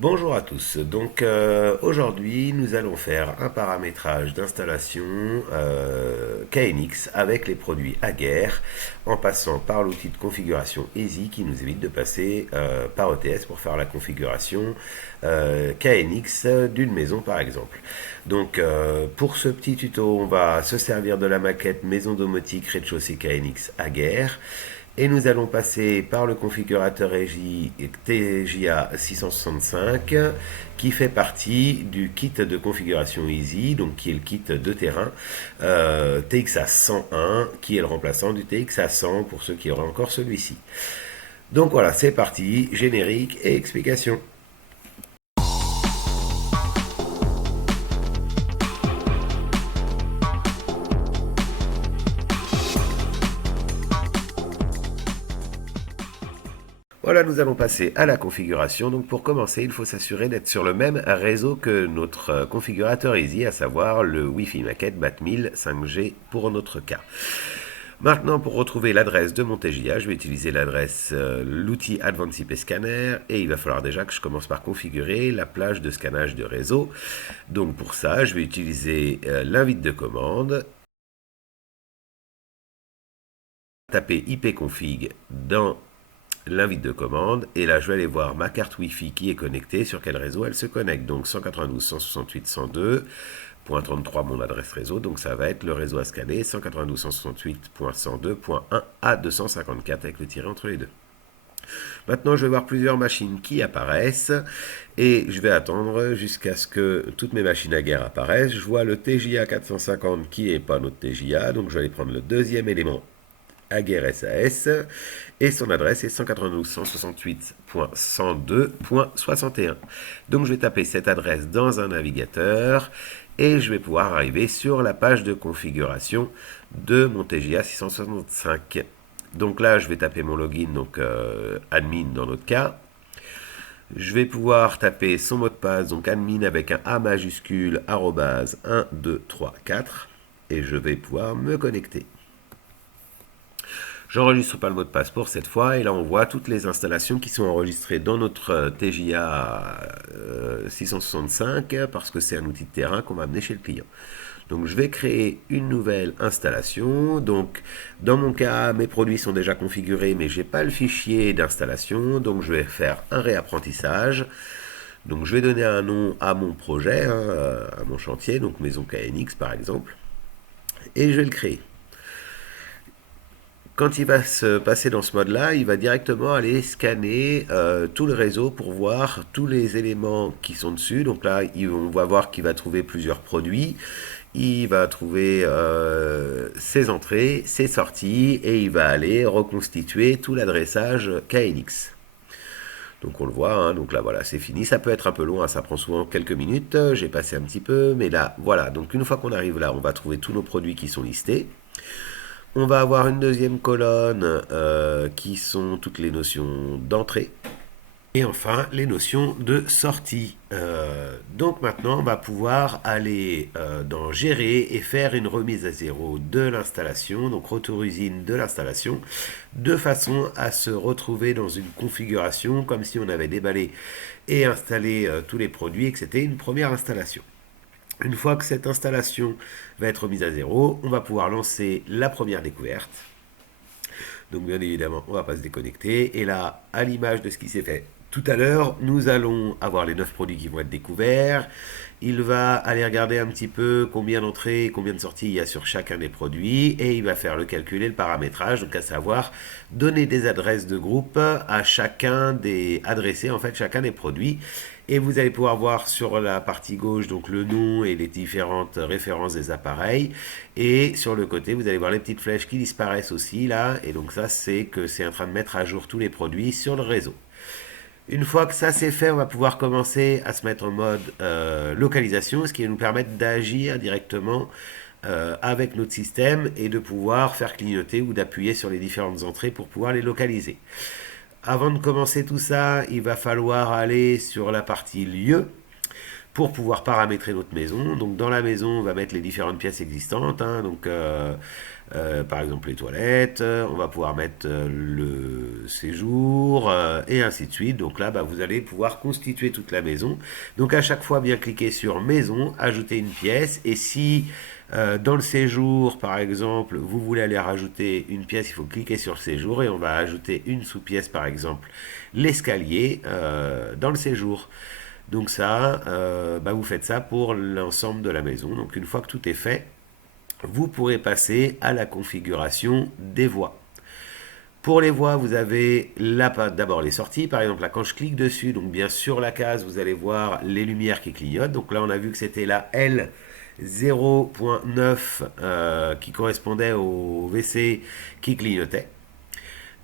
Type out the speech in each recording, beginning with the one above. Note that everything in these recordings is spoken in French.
Bonjour à tous. Donc aujourd'hui, nous allons faire un paramétrage d'installation KNX avec les produits Aguerre en passant par l'outil de configuration Easy qui nous évite de passer par ETS pour faire la configuration KNX d'une maison par exemple. Donc pour ce petit tuto, on va se servir de la maquette maison domotique rez-de-chaussée KNX Aguerre. Et nous allons passer par le configurateur TJA 665 qui fait partie du kit de configuration Easy, donc qui est le kit de terrain TXA 101 qui est le remplaçant du TXA 100 pour ceux qui auraient encore celui-ci. Donc voilà, c'est parti, générique et explication. Voilà, nous allons passer à la configuration. Donc pour commencer, il faut s'assurer d'être sur le même réseau que notre configurateur Easy, à savoir le Wi-Fi Maquette BAT1000 5G pour notre cas. Maintenant, pour retrouver l'adresse de mon TJA, je vais utiliser l'outil Advanced IP Scanner et il va falloir déjà que je commence par configurer la plage de scannage de réseau. Donc pour ça, je vais utiliser l'invite de commande, taper ipconfig dans l'invite de commande et là je vais aller voir ma carte Wi-Fi qui est connectée, sur quel réseau elle se connecte. Donc 192.168.102.33 mon adresse réseau, donc ça va être le réseau à scanner 192.168.102.1 à 254 avec le tiret entre les deux. Maintenant je vais voir plusieurs machines qui apparaissent et je vais attendre jusqu'à ce que toutes mes machines à guerre apparaissent. Je vois le TJA 450 qui n'est pas notre TJA, donc je vais aller prendre le deuxième élément Aguerre SAS et son adresse est 192.168.102.61. Donc je vais taper cette adresse dans un navigateur et je vais pouvoir arriver sur la page de configuration de mon TJA 665. Donc là je vais taper mon login, donc admin dans notre cas. Je vais pouvoir taper son mot de passe, donc admin avec un A majuscule, arrobase 1, 2, 3, 4 et je vais pouvoir me connecter. J'enregistre pas le mot de passe pour cette fois et là on voit toutes les installations qui sont enregistrées dans notre TJA 665 parce que c'est un outil de terrain qu'on va amener chez le client. Donc je vais créer une nouvelle installation. Donc dans mon cas, mes produits sont déjà configurés mais j'ai pas le fichier d'installation, donc je vais faire un réapprentissage. Donc je vais donner un nom à mon projet, à mon chantier, donc maison KNX par exemple, et je vais le créer. Quand il va se passer dans ce mode-là, il va directement aller scanner tout le réseau pour voir tous les éléments qui sont dessus. Donc là, on va voir qu'il va trouver plusieurs produits. Il va trouver ses entrées, ses sorties et il va aller reconstituer tout l'adressage KNX. Donc on le voit, hein, donc là voilà, c'est fini. Ça peut être un peu long, hein, ça prend souvent quelques minutes. J'ai passé un petit peu, mais là, voilà. Donc une fois qu'on arrive là, on va trouver tous nos produits qui sont listés. On va avoir une deuxième colonne qui sont toutes les notions d'entrée. Et enfin, les notions de sortie. Donc maintenant, on va pouvoir aller dans Gérer et faire une remise à zéro de l'installation, donc retour usine de l'installation, de façon à se retrouver dans une configuration comme si on avait déballé et installé tous les produits et que c'était une première installation. Une fois que cette installation va être mise à zéro, on va pouvoir lancer la première découverte. Donc bien évidemment, on ne va pas se déconnecter. Et là, à l'image de ce qui s'est fait tout à l'heure, nous allons avoir les 9 produits qui vont être découverts. Il va aller regarder un petit peu combien d'entrées et combien de sorties il y a sur chacun des produits et il va faire le calcul et le paramétrage, donc à savoir donner des adresses de groupe à chacun des adressés, en fait chacun des produits. Et vous allez pouvoir voir sur la partie gauche donc le nom et les différentes références des appareils. Et sur le côté, vous allez voir les petites flèches qui disparaissent aussi là. Et donc ça, c'est que c'est en train de mettre à jour tous les produits sur le réseau. Une fois que ça c'est fait, on va pouvoir commencer à se mettre en mode localisation, ce qui va nous permettre d'agir directement avec notre système et de pouvoir faire clignoter ou d'appuyer sur les différentes entrées pour pouvoir les localiser. Avant de commencer tout ça, il va falloir aller sur la partie lieu pour pouvoir paramétrer notre maison. Donc dans la maison, on va mettre les différentes pièces existantes, hein, par exemple les toilettes, on va pouvoir mettre le séjour et ainsi de suite. Donc là, bah, vous allez pouvoir constituer toute la maison. Donc à chaque fois, bien cliquer sur maison, ajouter une pièce. Et si dans le séjour, par exemple, vous voulez aller rajouter une pièce, il faut cliquer sur séjour et on va ajouter une sous-pièce, par exemple, l'escalier dans le séjour. Donc ça, bah, vous faites ça pour l'ensemble de la maison. Donc une fois que tout est fait, vous pourrez passer à la configuration des voies. Pour les voies, vous avez d'abord les sorties. Par exemple, là, quand je clique dessus, donc bien sur la case, vous allez voir les lumières qui clignotent. Donc là, on a vu que c'était la L 0.9 qui correspondait au WC qui clignotait.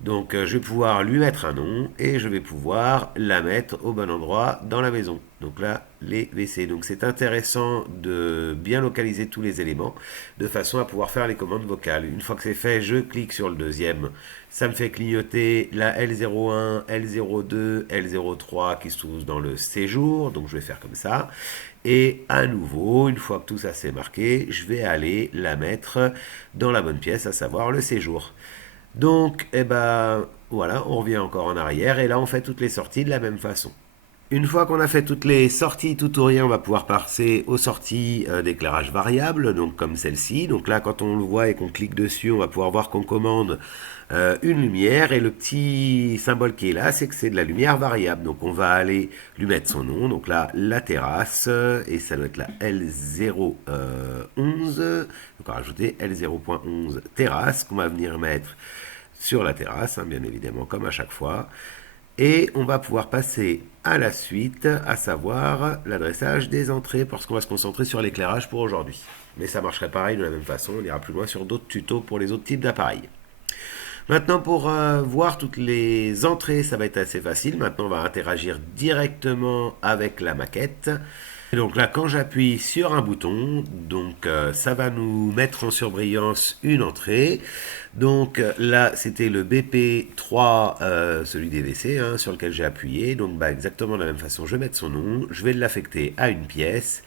Donc je vais pouvoir lui mettre un nom et je vais pouvoir la mettre au bon endroit dans la maison. Donc là, les WC. Donc c'est intéressant de bien localiser tous les éléments de façon à pouvoir faire les commandes vocales. Une fois que c'est fait, je clique sur le deuxième. Ça me fait clignoter la L01, L02, L03 qui se trouvent dans le séjour. Donc je vais faire comme ça. Et à nouveau, une fois que tout ça s'est marqué, je vais aller la mettre dans la bonne pièce, à savoir le séjour. Donc, eh ben, voilà, on revient encore en arrière et là on fait toutes les sorties de la même façon. Une fois qu'on a fait toutes les sorties tout ou rien, on va pouvoir passer aux sorties d'éclairage variable, donc comme celle-ci. Donc là, quand on le voit et qu'on clique dessus, on va pouvoir voir qu'on commande une lumière et le petit symbole qui est là, c'est que c'est de la lumière variable. Donc on va aller lui mettre son nom. Donc là, la terrasse, et ça doit être la L011. Donc on va rajouter L0.11 terrasse qu'on va venir mettre sur la terrasse, hein, bien évidemment, comme à chaque fois. Et on va pouvoir passer à la suite, à savoir l'adressage des entrées, parce qu'on va se concentrer sur l'éclairage pour aujourd'hui. Mais ça marcherait pareil de la même façon, on ira plus loin sur d'autres tutos pour les autres types d'appareils. Maintenant, pour voir toutes les entrées, ça va être assez facile. Maintenant, on va interagir directement avec la maquette. Et donc là, quand j'appuie sur un bouton, donc ça va nous mettre en surbrillance une entrée. Donc là, c'était le BP3, celui des WC, hein, sur lequel j'ai appuyé. Donc bah, exactement de la même façon, je vais mettre son nom, je vais l'affecter à une pièce.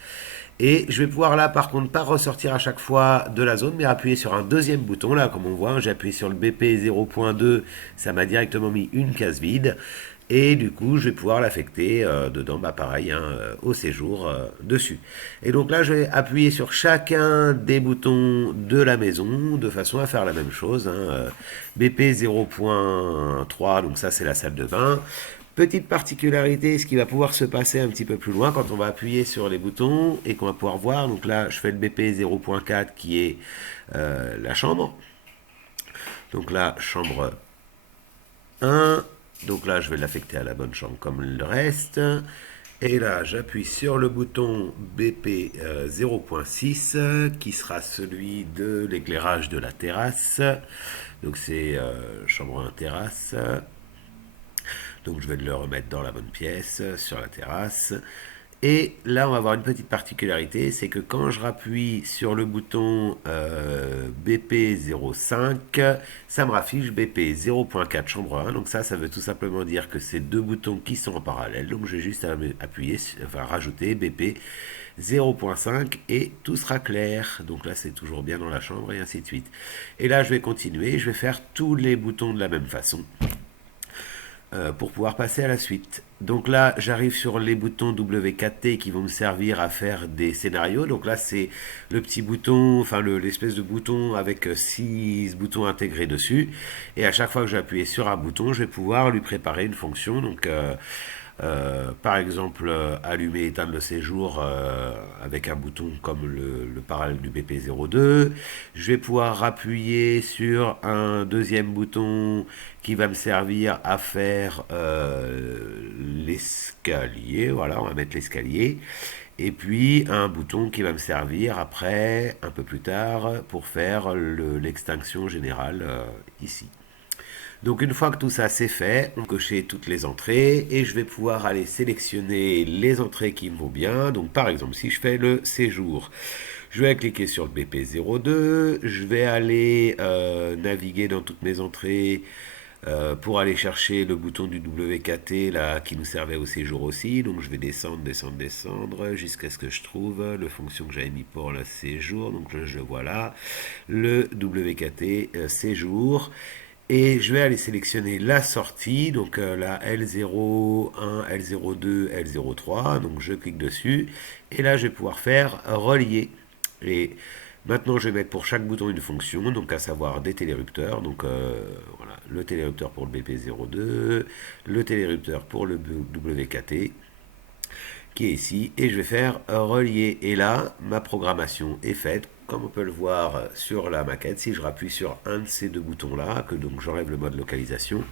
Et je vais pouvoir là, par contre, pas ressortir à chaque fois de la zone, mais appuyer sur un deuxième bouton. Là, comme on voit, j'ai appuyé sur le BP 0.2, ça m'a directement mis une case vide. Et du coup, je vais pouvoir l'affecter dedans, bah pareil, hein, au séjour dessus. Et donc là, je vais appuyer sur chacun des boutons de la maison de façon à faire la même chose, hein, BP 0.3, donc ça c'est la salle de bain. Petite particularité, ce qui va pouvoir se passer un petit peu plus loin quand on va appuyer sur les boutons et qu'on va pouvoir voir. Donc là, je fais le BP 0.4 qui est la chambre. Donc là, chambre 1. Donc là, je vais l'affecter à la bonne chambre comme le reste. Et là, j'appuie sur le bouton BP 0.6 qui sera celui de l'éclairage de la terrasse. Donc c'est chambre 1 terrasse. Donc je vais le remettre dans la bonne pièce, sur la terrasse. Et là, on va avoir une petite particularité, c'est que quand je rappuie sur le bouton BP05, ça me raffiche BP 0.4 chambre 1. Donc ça veut tout simplement dire que c'est deux boutons qui sont en parallèle. Donc je vais juste appuyer, enfin rajouter BP 0.5 et tout sera clair. Donc là, c'est toujours bien dans la chambre et ainsi de suite. Et là, je vais continuer, je vais faire tous les boutons de la même façon. Pour pouvoir passer à la suite. Donc là, j'arrive sur les boutons W4T qui vont me servir à faire des scénarios. Donc là, c'est le petit bouton, enfin l'espèce de bouton avec 6 boutons intégrés dessus. Et à chaque fois que j'appuie sur un bouton, je vais pouvoir lui préparer une fonction. Donc par exemple, allumer, éteindre le séjour avec un bouton comme le parallèle du BP02. Je vais pouvoir appuyer sur un deuxième bouton qui va me servir à faire l'escalier. Voilà, on va mettre l'escalier. Et puis un bouton qui va me servir après, un peu plus tard, pour faire l'extinction générale ici. Donc une fois que tout ça c'est fait, on va cocher toutes les entrées et je vais pouvoir aller sélectionner les entrées qui me vont bien. Donc par exemple, si je fais le séjour, je vais cliquer sur le BP02, je vais aller naviguer dans toutes mes entrées pour aller chercher le bouton du WKT là, qui nous servait au séjour aussi. Donc je vais descendre, descendre, descendre jusqu'à ce que je trouve le fonction que j'avais mis pour le séjour. Donc je vois là le WKT séjour. Et je vais aller sélectionner la sortie, donc la L01, L02, L03. Donc je clique dessus. Et là, je vais pouvoir faire relier. Et maintenant, je vais mettre pour chaque bouton une fonction, donc à savoir des télérupteurs. Donc voilà, le télérupteur pour le BP02, le télérupteur pour le WKT qui est ici, et je vais faire relier. Et là, ma programmation est faite, comme on peut le voir sur la maquette. Si je rappuie sur un de ces deux boutons-là, que donc j'enlève le mode localisation,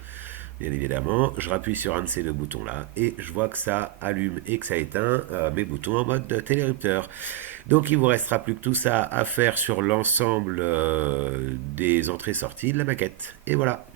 bien évidemment, je rappuie sur un de ces deux boutons-là, et je vois que ça allume et que ça éteint mes boutons en mode télérupteur. Donc il vous restera plus que tout ça à faire sur l'ensemble des entrées-sorties de la maquette. Et voilà.